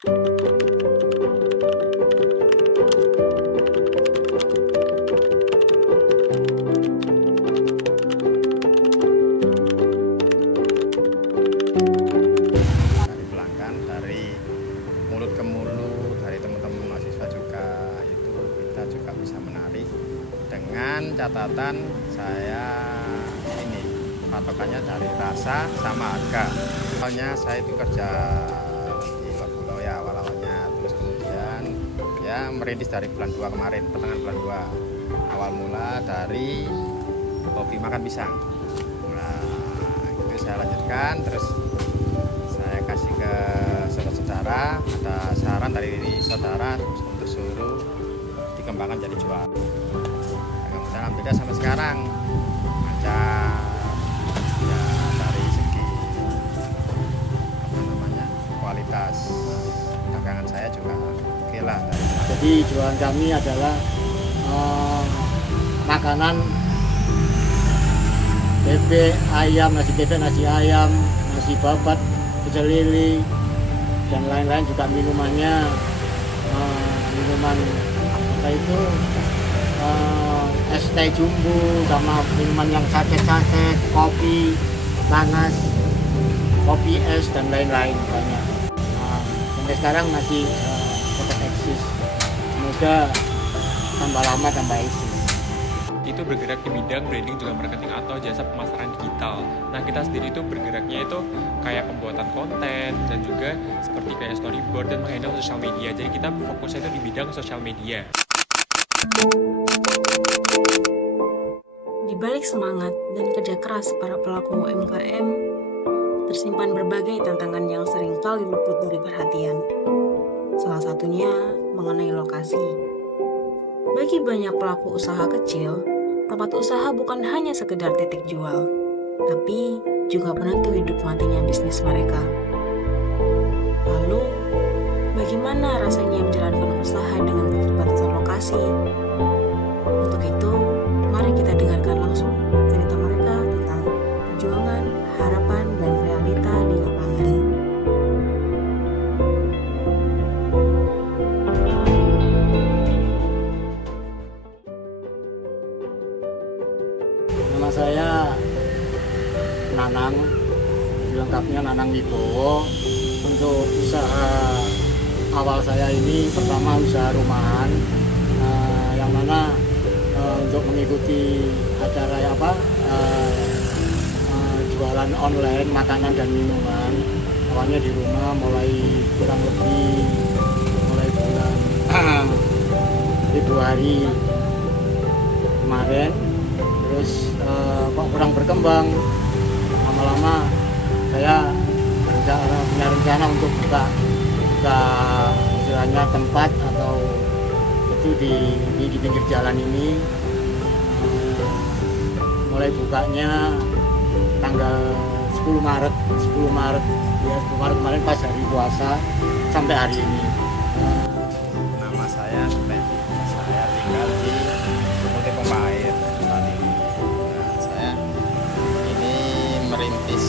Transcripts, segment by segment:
Dari pelanggan, dari mulut ke mulut, dari teman-teman mahasiswa juga itu kita juga bisa menarik dengan catatan saya ini patokannya dari rasa sama harga. Awalnya saya itu kerja di luar pulau ya awal-awalnya, terus kemudian ya merintis dari bulan 2 kemarin, pertengahan bulan 2. Awal mula dari hobi makan pisang. Nah, itu saya lanjutkan, terus saya kasih ke saudara, ada saran dari saudara untuk suruh dikembangkan jadi jual. Nah, kemudian alhamdulillah sampai sekarang lancar ya, dari segi kualitas dagangan saya juga oke lah. Jadi jualan kami adalah makanan bebek, ayam, nasi bebek, nasi ayam, nasi babat, pecel lele, dan lain-lain, juga minumannya minuman apa itu es teh jumbo, sama minuman yang saset-saset, kopi panas, kopi es, dan lain-lain banyak. Sampai sekarang masih tetap eksis. Semoga tambah lama tambah eksis. Itu bergerak di bidang branding juga marketing atau jasa pemasaran digital. Nah, kita sendiri itu bergeraknya itu kayak pembuatan konten dan juga seperti kayak storyboard dan menghandle sosial media. Jadi kita fokusnya itu di bidang sosial media. Di balik semangat dan kerja keras para pelaku UMKM, tersimpan berbagai tantangan yang seringkali luput dari perhatian. Salah satunya mengenai lokasi. Bagi banyak pelaku usaha kecil, tempat usaha bukan hanya sekedar titik jual, tapi juga penentu hidup matinya bisnis mereka. Lalu, bagaimana rasanya menjalankan usaha dengan keterbatasan lokasi? Untuk itu, mari kita dengarkan langsung cerita mereka tentang perjuangan, harapan, dan realita di lapangan. Nama saya Nanang, lengkapnya Nanang Wibowo. Untuk usaha awal saya ini pertama usaha rumahan, yang mana untuk mengikuti acara jualan online makanan dan minuman. Awalnya di rumah mulai kurang lebih mulai bulan Februari kemarin, terus kok kurang berkembang. Lama-lama saya punya rencana untuk buka istilahnya tempat atau itu di pinggir jalan ini. Mulai bukanya tanggal 10 Maret ya, 10 Maret kemarin pas hari puasa sampai hari ini. Nama saya Stendi, saya tinggal di Putih Pemair saat ini. Nah, saya ini merintis,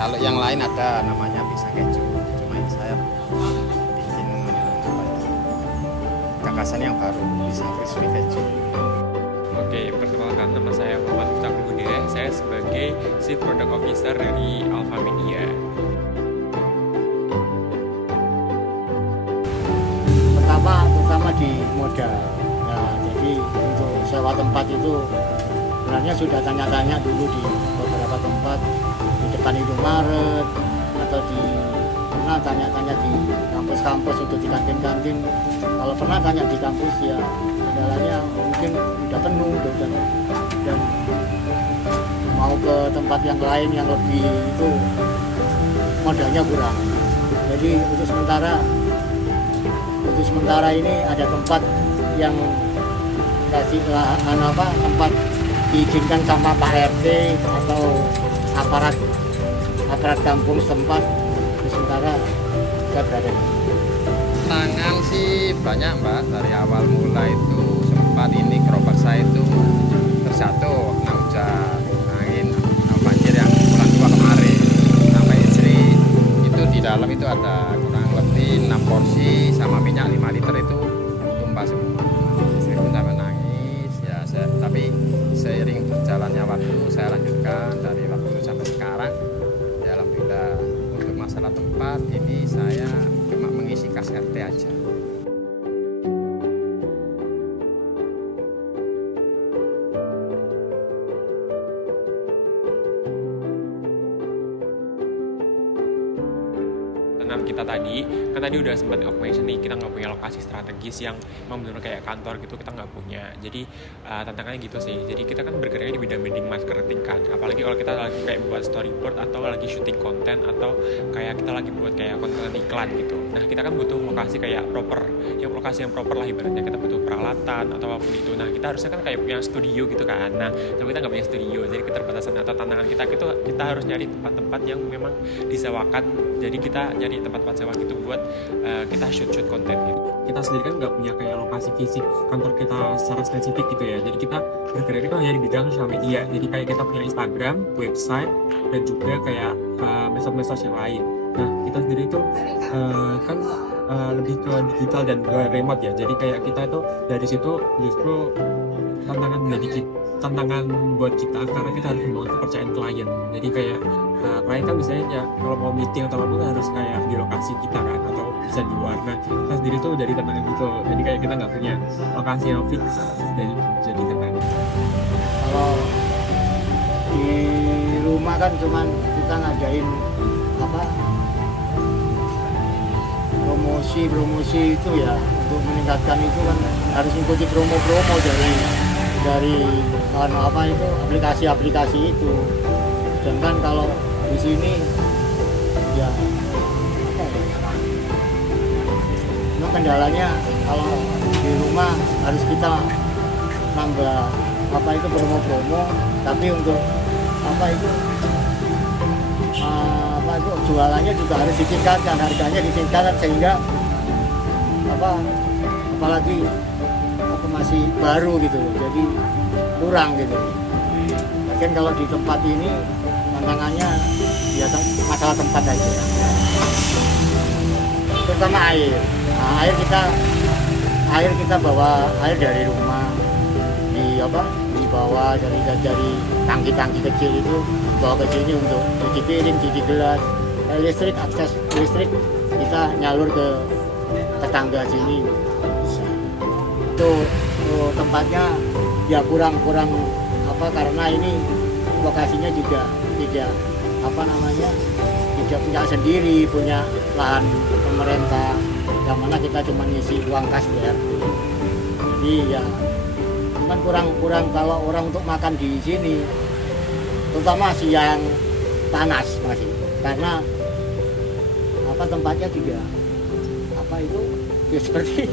kalau yang lain ada namanya pisang keju, cuma ini saya bikin gagasan yang baru, pisang crispy keju. Oke, perkenalkan, nama saya Muhammad Putra Budaya. Saya sebagai Chief Product Officer dari Alpha Media. Pertama di modal. Nah, jadi untuk sewa tempat itu sebenarnya sudah tanya-tanya dulu di beberapa tempat, di depan Indomaret atau pernah tanya-tanya di kampus-kampus untuk di kantin-kantin. Kalau pernah tanya di kampus ya andalanya mungkin udah penuh dan mau ke tempat yang lain yang lebih itu modalnya kurang. Jadi untuk sementara ini ada tempat yang kasih tempat diizinkan sama Pak RT atau aparat kampung setempat. Sementara saya berada di sini. Tangan sih banyak Mbak, dari awal mula itu sempat ini gerobak saya itu terjatuh kena hujan, angin, banjir yang bulan 2 kemarin, sampai istri itu di dalam itu ada kurang lebih bikin 6 porsi sama minyak 5 liter itu tumpah semua. Istri pun sampai nangis ya, tapi seiring berjalannya waktu saya lanjutkan dari waktu itu sampai sekarang ya, alhamdulillah. Untuk masalah tempat ini saya cuma mengisi kas RT aja. Kita tadi udah sempat mention nih, kita nggak punya lokasi strategis yang memang benar kayak kantor gitu, kita nggak punya. Jadi tantangannya gitu sih. Jadi kita kan bergeraknya di bidang branding marketing kan, apalagi kalau kita lagi kayak buat storyboard atau lagi syuting konten atau kayak kita lagi buat kayak konten iklan gitu. Nah kita kan butuh lokasi kayak proper, lokasi yang proper lah ibaratnya. Kita butuh peralatan atau apapun itu. Nah kita harusnya kan kayak punya studio gitu kan. Nah tapi kita nggak punya studio, jadi keterbatasan atau tantangan kita itu kita harus nyari tempat-tempat yang memang disewakan. Jadi kita nyari tempat-tempat sewa gitu buat kita shoot konten gitu. Kita sendiri kan nggak punya kayak lokasi fisik kantor kita secara spesifik gitu ya. Jadi kita bergerak itu hanya di bidang sosial media. Jadi kayak kita punya Instagram, website, dan juga kayak medsos yang lain. Nah kita sendiri itu kan lebih ke digital dan ke remote ya. Jadi kayak kita itu dari situ justru tantangan buat kita karena kita harus membangun kepercayaan klien. Jadi kayak klien kan biasanya ya kalau mau meeting atau apapun harus kayak di lokasi kita kan, atau bisa di luar. Nah kita sendiri tuh dari tantangan gitu. Jadi kayak kita nggak punya lokasi yang fix dan jadi tantangan. Kalau di rumah kan cuman kita ngadain apa, promosi itu ya, untuk meningkatkan itu kan harus mengikuti promo dari apa itu aplikasi itu. Sedangkan kalau di sini ya kendalanya kalau di rumah harus kita nambah apa itu promo, tapi untuk apa itu jualannya juga harus ditingkatkan, harganya ditingkatkan, sehingga apalagi masih baru gitu, jadi kurang gitu. Mungkin kalau di tempat ini tantangannya ya masalah tempat aja, terutama air. Nah, air kita bawa air dari rumah, dibawa dari tangki kecil itu bawa ke sini untuk cuci piring, cuci gelas. Akses listrik kita nyalur ke tetangga sini. Itu tempatnya ya kurang karena ini lokasinya juga tidak punya sendiri, punya lahan pemerintah, yang mana kita cuma ngisi uang kas ya. Jadi ya cuman kurang kalau orang untuk makan di sini, terutama siang panas masih, karena tempatnya juga ya seperti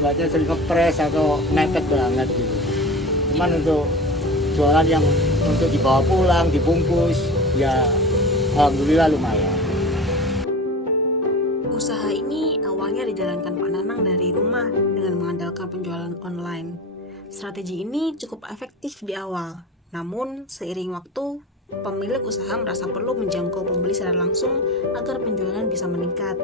tempatnya sering kepres atau mepet banget gitu. Cuman untuk jualan yang untuk dibawa pulang, dibungkus, ya alhamdulillah lumayan. Usaha ini awalnya dijalankan Pak Nanang dari rumah dengan mengandalkan penjualan online. Strategi ini cukup efektif di awal, namun seiring waktu, pemilik usaha merasa perlu menjangkau pembeli secara langsung agar penjualan bisa meningkat.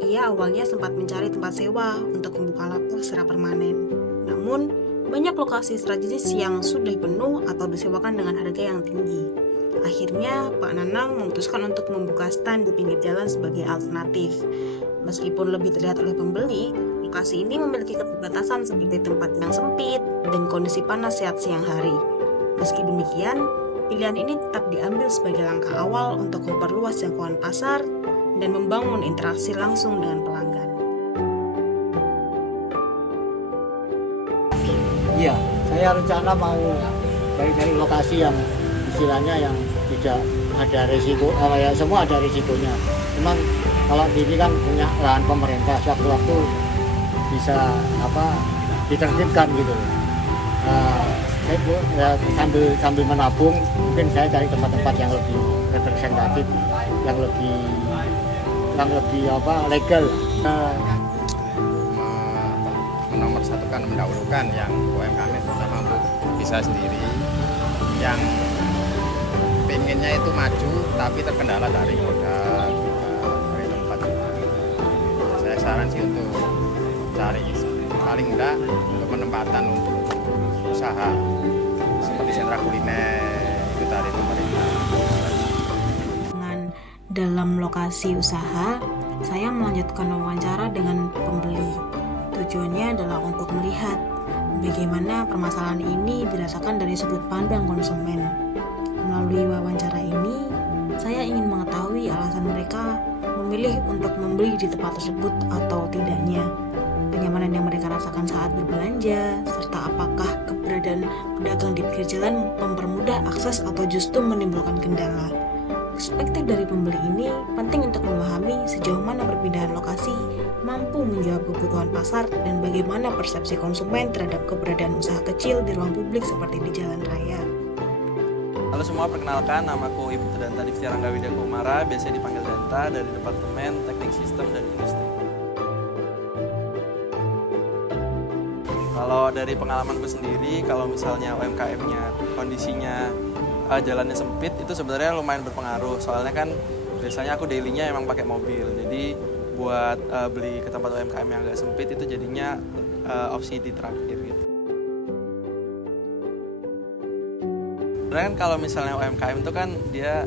Ia awalnya sempat mencari tempat sewa untuk membuka lapak secara permanen. Namun, banyak lokasi strategis yang sudah penuh atau disewakan dengan harga yang tinggi. Akhirnya, Pak Nanang memutuskan untuk membuka stand di pinggir jalan sebagai alternatif. Meskipun lebih terlihat oleh pembeli, lokasi ini memiliki keterbatasan seperti tempat yang sempit dan kondisi panas saat siang hari. Meski demikian, pilihan ini tetap diambil sebagai langkah awal untuk memperluas jangkauan pasar dan membangun interaksi langsung dengan pelanggan. Iya, saya rencana mau cari lokasi yang istilahnya yang tidak ada risiko, ya semua ada risikonya. Cuman kalau di sini kan punya lahan pemerintah, sewaktu-waktu bisa ditertibkan gitu. Saya sambil menabung, mungkin saya cari tempat-tempat yang lebih representatif, yang lebih legal. Menomorsatukan, mendahulukan yang UMKM terutama untuk bisa sendiri, yang pengennya itu maju tapi terkendala dari modal, dari tempat juga. saran sih untuk cari paling enggak untuk penempatan untuk usaha seperti sentra kuliner itu dari pemerintah. Dalam lokasi usaha, saya melanjutkan wawancara dengan pembeli. Tujuannya adalah untuk melihat bagaimana permasalahan ini dirasakan dari sudut pandang konsumen. Melalui wawancara ini, saya ingin mengetahui alasan mereka memilih untuk membeli di tempat tersebut atau tidaknya, kenyamanan yang mereka rasakan saat berbelanja, serta apakah keberadaan pedagang di pinggir jalan mempermudah akses atau justru menimbulkan kendala. Perspektif dari pembeli ini penting untuk memahami sejauh mana perpindahan lokasi mampu menjawab kebutuhan pasar dan bagaimana persepsi konsumen terhadap keberadaan usaha kecil di ruang publik seperti di jalan raya. Halo semua, perkenalkan namaku Ibu Danta Divya Rangga Widya Kumara, biasa dipanggil Danta dari Departemen Teknik Sistem dan Industri. Kalau dari pengalamanku sendiri, kalau misalnya UMKM-nya kondisinya jalannya sempit, itu sebenarnya lumayan berpengaruh. Soalnya kan biasanya aku daily-nya emang pakai mobil, jadi buat beli ke tempat UMKM yang agak sempit itu jadinya opsi di terakhir gitu. Sebenarnya kan kalau misalnya UMKM itu kan dia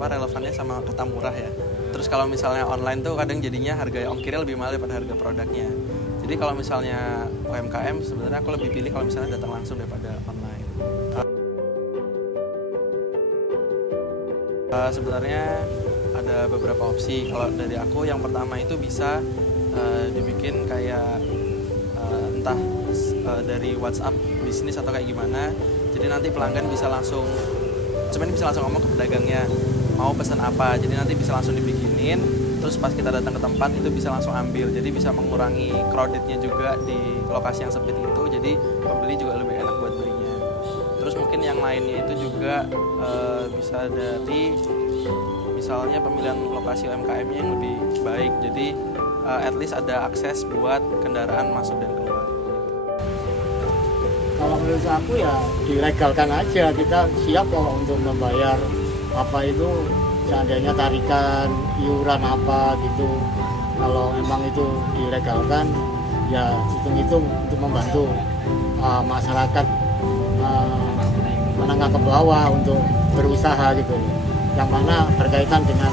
relevannya sama kata murah ya. Terus kalau misalnya online tuh kadang jadinya harga ongkirnya lebih mahal daripada harga produknya. Jadi kalau misalnya UMKM sebenarnya aku lebih pilih kalau misalnya datang langsung daripada online. Sebenarnya ada beberapa opsi. Kalau dari aku yang pertama itu bisa dibikin kayak entah dari WhatsApp bisnis atau kayak gimana. Jadi nanti pelanggan bisa langsung, cuman bisa langsung ngomong ke pedagangnya mau pesan apa. Jadi nanti bisa langsung dibikinin. Terus pas kita datang ke tempat itu bisa langsung ambil. Jadi bisa mengurangi crowdednya juga di lokasi yang sempit itu. Jadi pembeli juga lebih enak buat belinya. Terus mungkin yang lainnya itu juga bisa dari misalnya pemilihan lokasi UMKM-nya yang lebih baik. Jadi at least ada akses buat kendaraan masuk dan keluar. Kalau menurut aku ya dilegalkan aja, kita siap kok untuk membayar apa itu seandainya tarikan, iuran apa gitu. Kalau memang itu dilegalkan ya hitung-hitung untuk membantu masyarakat menengah ke bawah untuk berusaha gitu, yang mana berkaitan dengan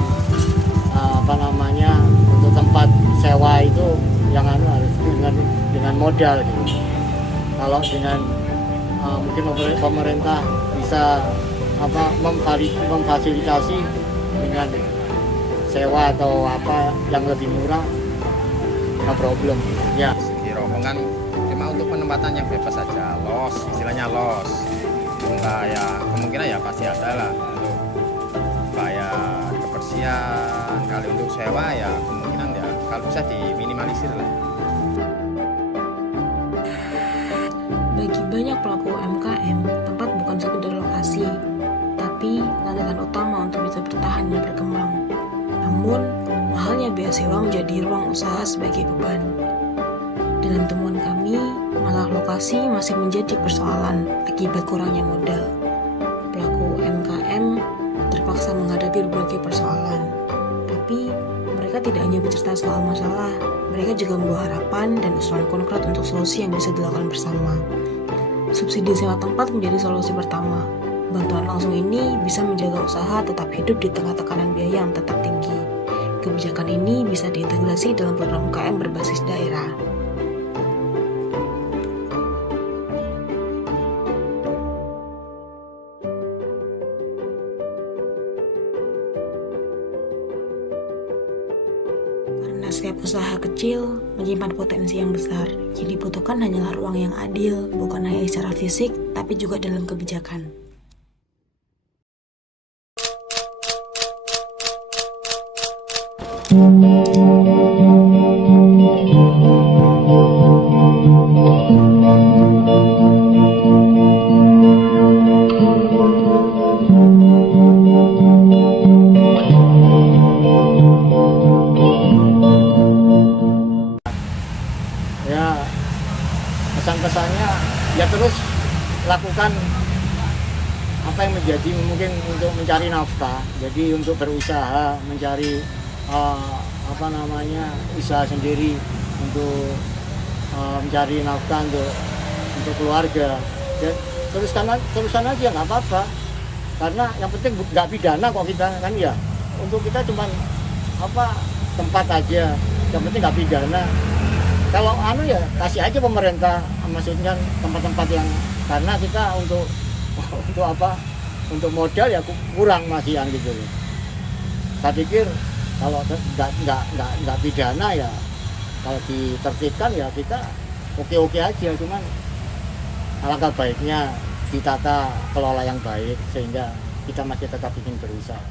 untuk tempat sewa itu yang harus dengan modal gitu. Kalau dengan mungkin pemerintah bisa memfasilitasi dengan sewa atau apa yang lebih murah, no problem ya. Segi rombongan cuma untuk penempatan yang bebas saja, istilahnya los. Enggak ya, kemungkinan ya pasti ada lah untuk bayar kebersihan. Kali untuk sewa ya kemungkinan ya kalau bisa diminimalisir lah. Bagi banyak pelaku UMKM, tempat bukan sekedar lokasi, tapi landasan utama untuk bisa bertahan dan berkembang. Namun, mahalnya biaya sewa menjadi ruang usaha sebagai beban. Dalam temuan kami, masalah lokasi masih menjadi persoalan akibat kurangnya modal. Pelaku UMKM terpaksa menghadapi berbagai persoalan, tapi mereka tidak hanya bercerita soal masalah, mereka juga membawa harapan dan usulan konkret untuk solusi yang bisa dilakukan bersama. Subsidi sewa tempat menjadi solusi pertama. Bantuan langsung ini bisa menjaga usaha tetap hidup di tengah tekanan biaya yang tetap tinggi. Kebijakan ini bisa diintegrasi dalam program UKM berbasis daerah. Karena setiap usaha kecil menyimpan potensi yang besar, yang dibutuhkan hanyalah ruang yang adil, bukan hanya secara fisik, tapi juga dalam kebijakan. Ya pesan-pesannya ya terus lakukan apa yang menjadi mungkin untuk mencari nafkah, jadi untuk berusaha mencari usaha sendiri untuk mencari nafkah untuk keluarga. Ya, teruskan aja nggak apa-apa. Karena yang penting nggak pidana kok kita kan ya. Untuk kita cuman tempat aja. Yang penting nggak pidana. Kalau ya kasih aja pemerintah, maksudnya tempat-tempat yang karena kita untuk modal ya kurang masihan gitu loh. Saya pikir kalau nggak pidana ya, kalau ditertibkan ya kita oke aja, cuman alangkah baiknya ditata kelola yang baik sehingga kita masih tetap ingin berusaha.